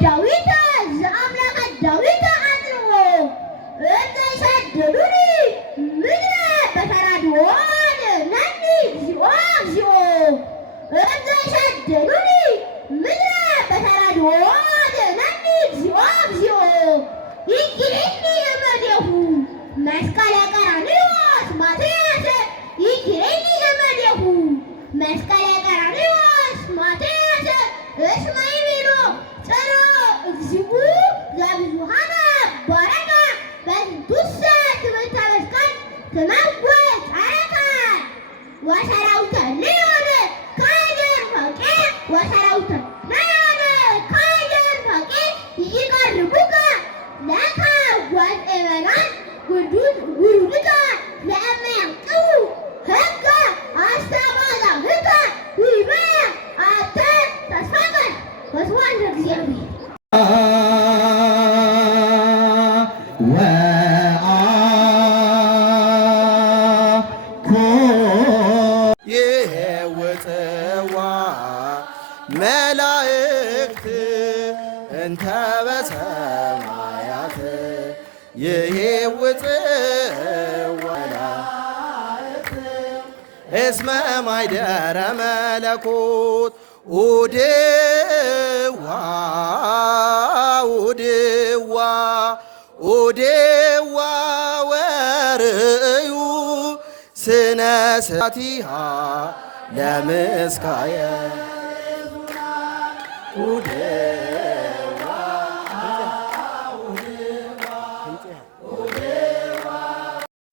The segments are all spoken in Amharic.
ዳዊት ዘአምላከ ዳዊት አጽንዖ እምዘይሰድዱኒ ምድረ በተራድኦን ነኒ እግዚኦ እግዚኦ እምዘይሰድዱኒ ምድረ በተራድኦን ነኒ እግዚኦ እግዚኦ ይኪረኒ ዘመዴሁ መስቀለ ቀራንዮስ ማትያስ ይኪረኒ ዘመዴሁ መስቀለ ቀራንዮስ ማትያስ እስመ ይቤሎ ጸሮ እግዚኡ ዘብዙኃነ ባረከ በእንቱሰ ትምህርተ መስቀል ትመውት ዐረከ ወሰራዊተ ንዮን ከአገር ፈቄ ወሰራዊተ ንዮን ከአገር ፈቄ ይቀርቡከ ለከ ወምእመናን ጉሩድከ ለእመ ያንቅቡ ሕገ አስተማዛህከ ይቤ አንተ ተስፋከ ወስብሐት ለእግዚአብሔር። ይሄውፅዋ መላእክት እንተ በሰማያት ይሄውፅዋ እስመ ማኅደረ መለኮት ኡድዋ ኡድዋ ኡድዋ ወርእዩ ስነ ስርዓቲሃ ለምስካየ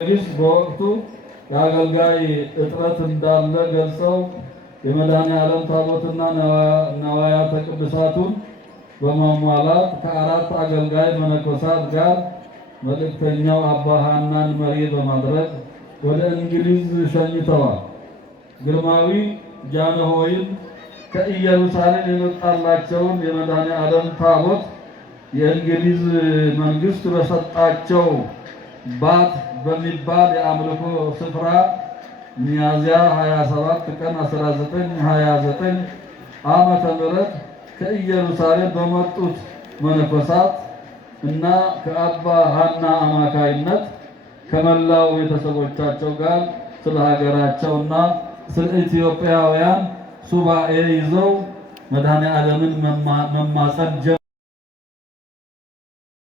መንግስት በወቅቱ የአገልጋይ እጥረት እንዳለ ገልጸው የመድኃኔዓለም ታቦትና ነዋያተ ቅድሳቱን በማሟላት ከ4 አገልጋይ መነኮሳት ጋር መልእክተኛው አባ ሐናን መሪ በማድረግ ወደ እንግሊዝ ሸኝተዋል። ግርማዊ ጃንሆይን ከኢየሩሳሌም የመጣላቸውን የመድኃኔዓለም ታቦት የእንግሊዝ መንግስት በሰጣቸው ባት በሚባል የአምልኮ ስፍራ ሚያዝያ 27 ቀን 1929 ዓመተ ምህረት ከኢየሩሳሌም በመጡት መነኮሳት እና ከአባ ሐና አማካይነት ከመላው ቤተሰቦቻቸው ጋር ስለ ሀገራቸውና ስለ ኢትዮጵያውያን ሱባኤ ይዘው መድኃኔዓለምን መማፀን